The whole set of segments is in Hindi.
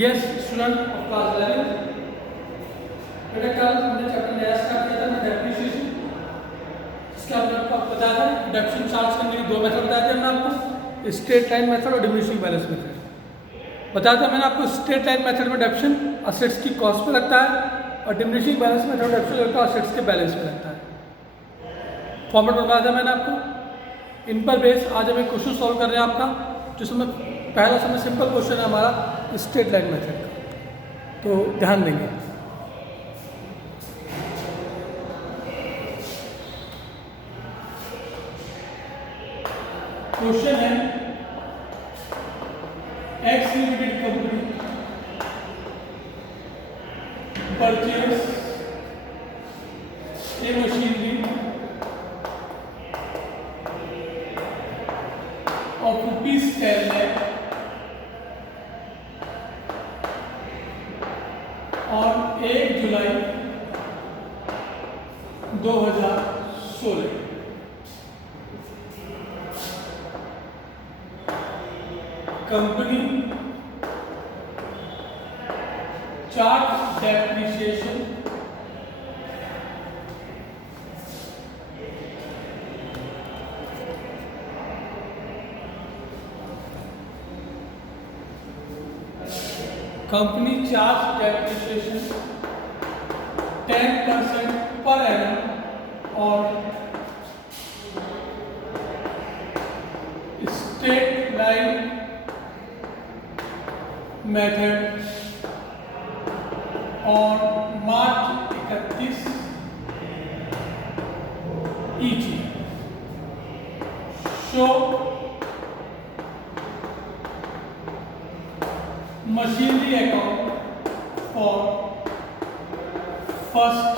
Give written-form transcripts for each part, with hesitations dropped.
यस स्टूडेंट ऑफ क्लास 11, बेटा कल हमने चैप्टर नया स्टार्ट किया था मैं डेप्रिसिएशन, इसके आपने आपको बताया था डिडक्शन चार्ज करने के दो मेथड बताए थे हमने आपको, स्ट्रेट लाइन मेथड और डिमिनिशिंग बैलेंस मेथड बताया था मैंने आपको। स्ट्रेट लाइन मेथड में डिडक्शन असेट्स की कॉस्ट पे लगता है और डिमिनिशिंग बैलेंस मेथड में डिडक्शन लगता है असेट्स के बैलेंस पे लगता है। फॉर्मेट बताया था मैंने आपको। इन पर बेस आज हम एक क्वेश्चन सॉल्व कर रहे हैं आपका, जिसमें पहला समय सिंपल क्वेश्चन है हमारा स्ट्रेट लाइन मेथड का, तो ध्यान देंगे। क्वेश्चन है x limited company purchase a machinery of ₹10 lakh और 1 जुलाई 2016 company charge depreciation company charge depreciation 10% per annum और स्ट्रेट लाइन मेथड और मार्च 31 each show machinery account for first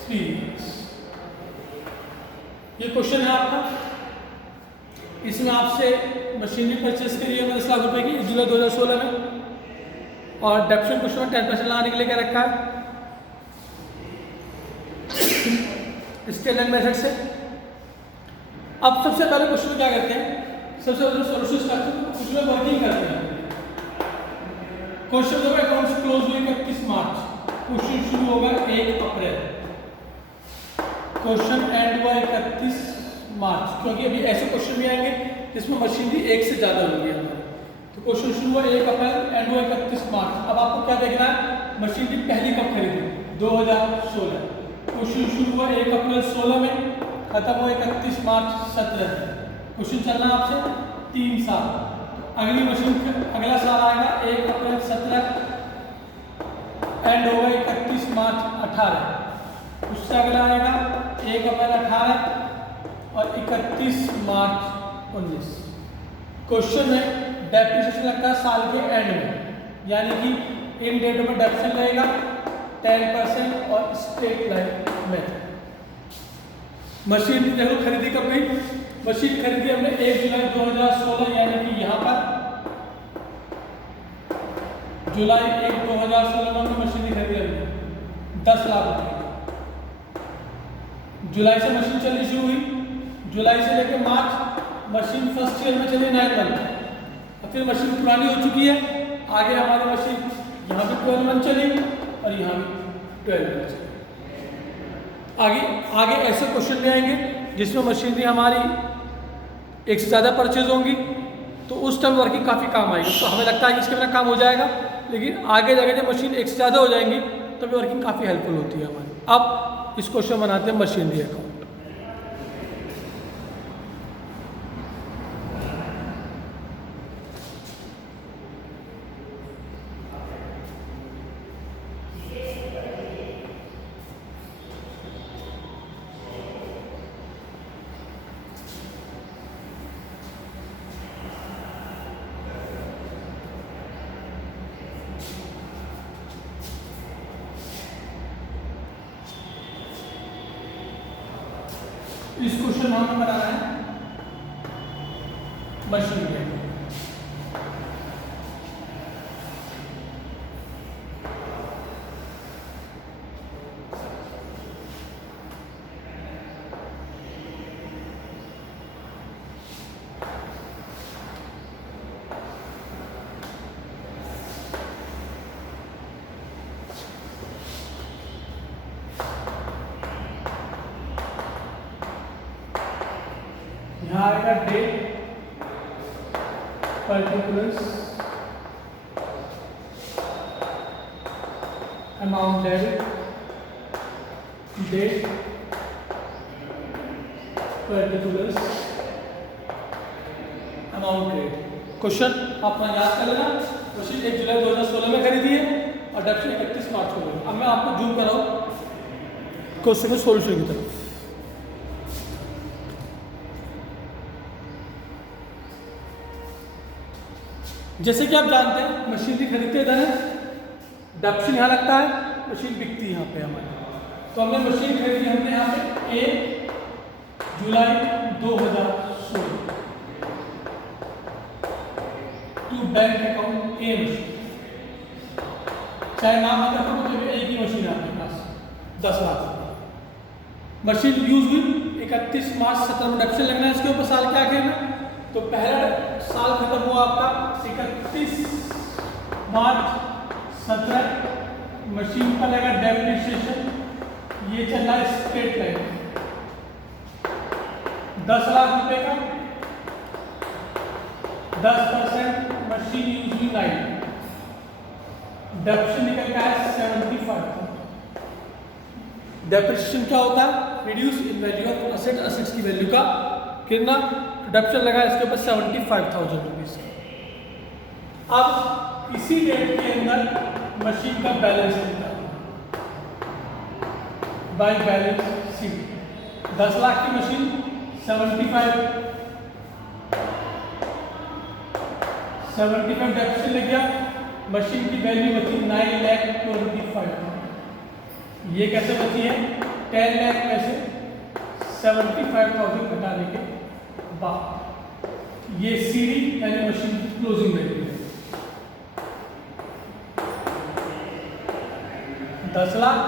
3 years। ये क्वेश्चन है आपका। इसमें आपसे मशीनरी परचेज करी है 10 लाख रुपए की जुलाई 2016 में और डेप्शन क्वेश्चन में 10% लगाने के लिए क्या रखा है स्ट्रेट लाइन मेथड से। अब सबसे पहले क्वेश्चन क्या करते हैं, सबसे पहले सॉल्यूशन स्ट्रक्चर उसमें वर्किंग करते हैं। क्वेश्चन होगा अकाउंट्स क्लोज हुए 31 मार्च, क्वेश्चन शुरू होगा 1 अप्रैल, क्वेश्चन एंड हुआ 31 मार्च, क्योंकि अभी ऐसे क्वेश्चन भी आएंगे जिसमें मशीनरी एक से ज्यादा होगी हमारी। तो क्वेश्चन शुरू हुआ 1 अप्रैल एंड हुआ 31 मार्च। अब आपको क्या देखना है, मशीनरी पहली कब खरीदी 2016, क्वेश्चन शुरू हुआ 1 अप्रैल 16 में, खत्म हुआ 31 मार्च 17 में। क्वेश्चन चलना आपसे 3 साल, अगली मशीन अगला साल आएगा 1 अप्रैल 17 एंड होगा 31 मार्च 18, उससे अगला आएगा 1 अप्रैल 18 और 31 मार्च 19। क्वेश्चन में डेप्रिसिएशन लगता है साल के एंड में, यानी कि इन डेटों में डेप्रिसिएशन लगेगा 10% और स्ट्रेट लाइन मेथड। मशीन देखो खरीदी कब गई, मशीन खरीदी हमने 1 जुलाई 2016, यानी कि यहाँ पर जुलाई 1 2016 में मशीन खरीदी हमने 10 लाख रुपए। जुलाई से मशीन चलनी शुरू हुई, जुलाई से लेकर मार्च मशीन फर्स्ट ईयर में चली 9 मंथ, और फिर मशीन पुरानी हो चुकी है, आगे हमारी मशीन यहाँ भी 12 मंथ चली और यहाँ भी 12 मंथ चली। आगे आगे ऐसे क्वेश्चन भी आएंगे जिसमें मशीनरी हमारी एक से ज़्यादा परचेज होंगी, तो उस टाइम वर्किंग काफ़ी काम आएगी। तो हमें लगता है कि इसके बिना काम हो जाएगा, लेकिन आगे जाके जब मशीन एक से ज़्यादा हो जाएंगी तो भी वर्किंग काफ़ी हेल्पफुल होती है हमारी। अब इस क्वेश्चन बनाते हैं मशीनरी अकाउंट। इस क्वेश्चन में हमें बनाना है मशीनरी। आएगा date particulars amount debit date particulars amount credit. Question अपना याद कर लेना। मशीन 1 जुलाई 2016 में खरीदी है और डेप्शन 31 मार्च को हुई। अब मैं आपको जूम कराऊँ क्वेश्चन के सोल्यूशन की तरफ। जैसे कि आप जानते हैं मशीनरी खरीदते इधर है, डेप्शन यहाँ लगता है, मशीन बिकती है यहाँ पे हमारी। तो हमने मशीन खरीदी, हमने यहाँ पे 1 जुलाई 2016 to bank account a machine, चाहे नाम आता तो मुझे एक ही मशीन है आपके पास 10 लाख। मशीन यूज हुई 31 मार्च 17 में डेप्शन लगना है इसके ऊपर साल के आखिर में। तो पहला साल खत्म हुआ आपका 31 मार्च 17, मशीन पर लगा डेप्रिसिएशन, ये चल रहा है स्ट्रेट लाइन 10 लाख रुपए का, 10% मशीन यूज हुई 9, डेप्रिसिएशन निकल का है 75। डेप्रिसिएशन क्या होता है? Reduce in value of asset, assets की वैल्यू का कितना। डेप्शन लगा इसके ऊपर 75,000 रुपीज। अब इसी डेट के अंदर मशीन का बैलेंस निकला बाय बैलेंस शीट। 10 लाख की मशीन 75 डेप्शन लग गया, मशीन की वैल्यू बची 9,25,000। ये कैसे बची है? 10 लाख में से 75,000 घटाने के बाद ये सीडी यानी मशीन की क्लोजिंग वैल्यू है 10 लाख।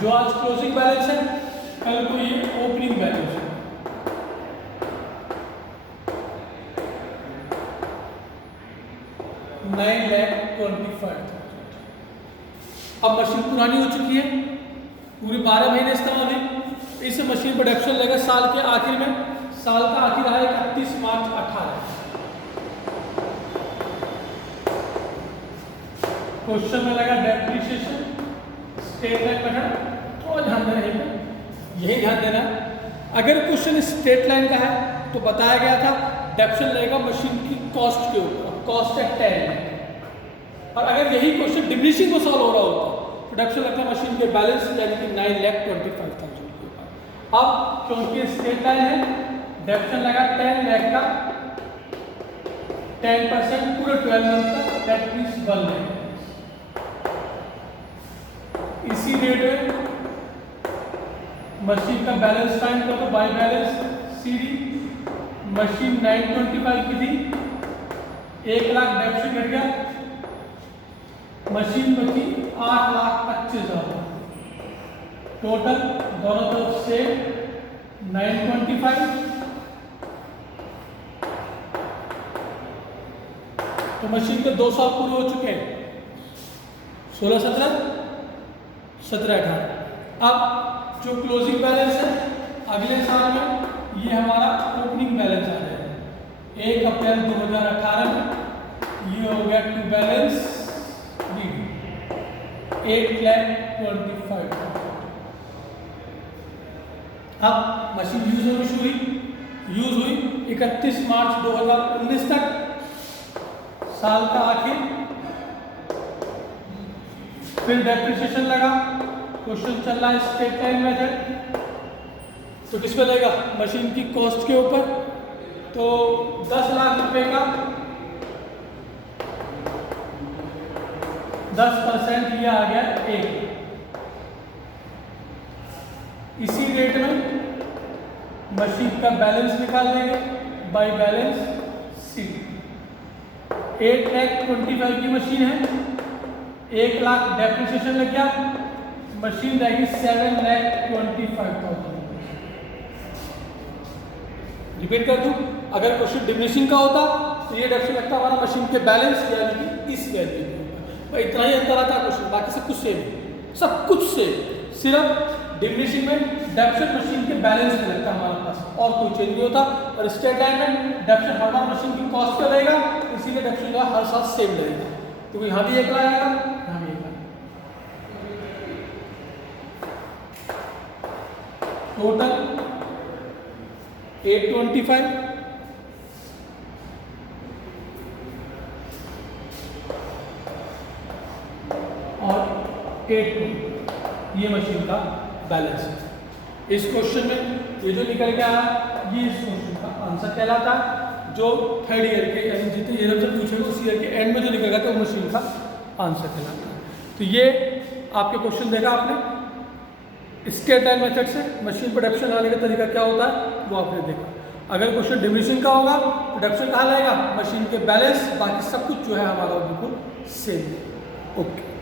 जो आज क्लोजिंग बैलेंस है, कल को ये ओपनिंग बैलेंस है। $9,25,000। अब मशीन पुरानी हो चुकी है, पूरे 12 महीने इस्तेमाल हुई। इस मशीन प्रोडक्शन लगा साल के आखिर में, साल का आखिर है 31 मार्च 18। क्वेश्चन में लगा डेप्रिसिएशन स्ट्रेट लाइन मेथड, थोड़ा ध्यान देना है, यही ध्यान देना। अगर क्वेश्चन स्ट्रेट लाइन का है तो बताया गया था डेप्शन लगेगा मशीन की कॉस्ट के ऊपर, कॉस्ट है 10 लाख। और अगर यही क्वेश्चन डिमिनिशिंग को सॉल्व हो रहा होता तो डेप्शन लगता है मशीन के बैलेंस यानी कि 9,25,000। अब क्योंकि स्ट्रेट लाइन है, डेप्शन लगा 10 लाख का 10% पूरे 12 मंथ तक, दैट मींस 1 लाख। इसी डेट में मशीन का बैलेंस फाइंड करो बाय बैलेंस सीडी। मशीन 925 की थी, 1 लाख डेप्शन घट गया, मशीन बची 8,25,000। टोटल दोनों तरफ से 925। तो मशीन के 2 साल पूरे हो चुके हैं, 16-17, 17-18। अब जो क्लोजिंग बैलेंस है अगले साल में, ये हमारा ओपनिंग बैलेंस आ जाएगा 1 अप्रैल 2018 में। ये हो गया टू बैलेंस 8,25,000। अब मशीन यूज हुई 31 मार्च 2019 तक, साल का आखिर। फिर डेप्रिसिएशन लगा, क्वेश्चन चल रहा है स्ट्रेट लाइन मेथड, तो किस पे लगेगा? मशीन की कॉस्ट के ऊपर। तो 10 लाख रुपए का 10% ये आ गया 1। इसी रेट में मशीन का बैलेंस निकाल देंगे बाय बैलेंस शीट। 8,25,000 की मशीन है, 1 लाख डेप्रिसिएशन लग गया, मशीन रहेगी 7,25,000। रिपीट कर दूं, अगर क्वेश्चन डिमिनिशिंग का होता तो ये डेप्रिसिएशन लगता हमारा मशीन के बैलेंस यानी कि इस वैल्यू में। इतना ही अंतर आता क्वेश्चन, बाकी सब कुछ सेम, सब कुछ सेम, सिर्फ डिमिनिशिंग में डेप्शन मशीन के बैलेंस में लगता है हमारे पास, और कोई चेंज नहीं होता। और स्ट्रेट लाइन में डेप्शन हर बार मशीन की कॉस्ट पे रहेगा, इसीलिए डेप्शन जो है हर साल सेम रहेगा। तो यहाँ भी एक लाएगा, यहाँ भी एक लाएगा। टोटल 825 और 8 ये मशीन का बैलेंस है। इस क्वेश्चन में ये जो निकल के आया ये इस क्वेश्चन का आंसर कहलाता है, जो थर्ड ईयर के यानी जितने ईयर से पूछेगा उस ईयर के एंड में जो निकलेगा तो मशीन का आंसर कहलाता है। तो ये आपके क्वेश्चन देखा आपने स्ट्रेट लाइन मेथड से मशीन पर डेप्शन लाने का तरीका क्या होता है वो आपने देखा। अगर क्वेश्चन डिविजन का होगा तो डेप्शन कहाँ लाएगा, मशीन के बैलेंस, बाकी सब कुछ जो है हमारा बिल्कुल सेम है। ओके।